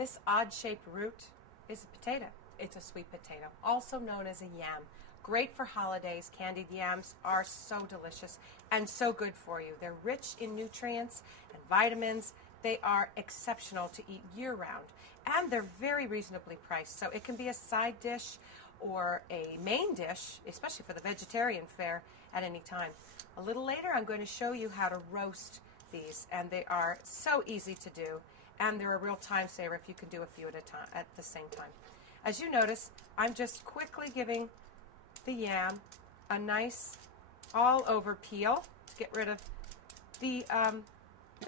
This odd-shaped root is a potato. It's a sweet potato, also known as a yam. Great for holidays. Candied yams are so delicious and so good for you. They're rich in nutrients and vitamins. They are exceptional to eat year-round, and they're very reasonably priced. So it can be a side dish or a main dish, especially for the vegetarian fare, at any time. A little later, I'm going to show you how to roast these, and they are so easy to do, and they're a real time saver if you can do a few at the same time. As you notice, I'm just quickly giving the yam a nice all-over peel to get rid of the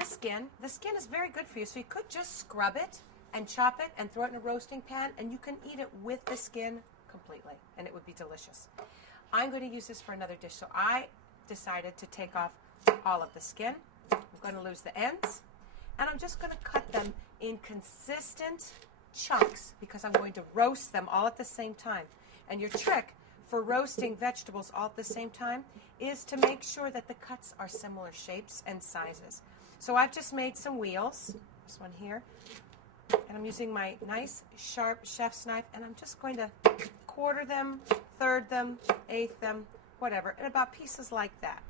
skin. The skin is very good for you, so you could just scrub it and chop it and throw it in a roasting pan, and you can eat it with the skin completely, and it would be delicious. I'm going to use this for another dish, so I decided to take off all of the skin. I'm going to lose the ends, and I'm just going to cut them in consistent chunks because I'm going to roast them all at the same time. And your trick for roasting vegetables all at the same time is to make sure that the cuts are similar shapes and sizes. So I've just made some wheels, this one here, and I'm using my nice sharp chef's knife, and I'm just going to quarter them, third them, eighth them, whatever, and about pieces like that.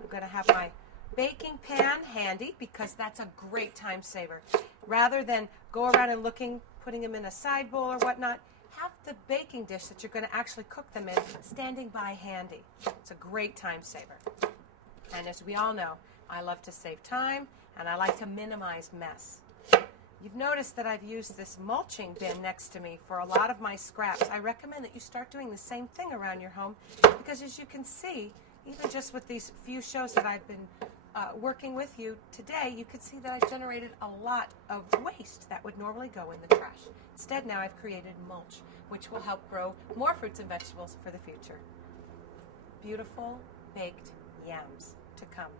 I'm going to have my baking pan handy because that's a great time saver. Rather than go around and putting them in a side bowl or whatnot, have the baking dish that you're going to actually cook them in standing by handy. It's a great time saver. And as we all know, I love to save time, and I like to minimize mess. You've noticed that I've used this mulching bin next to me for a lot of my scraps. I recommend that you start doing the same thing around your home because, as you can see, even just with these few shows that I've been working with you today, you can see that I've generated a lot of waste that would normally go in the trash. Instead, now I've created mulch, which will help grow more fruits and vegetables for the future. Beautiful baked yams to come.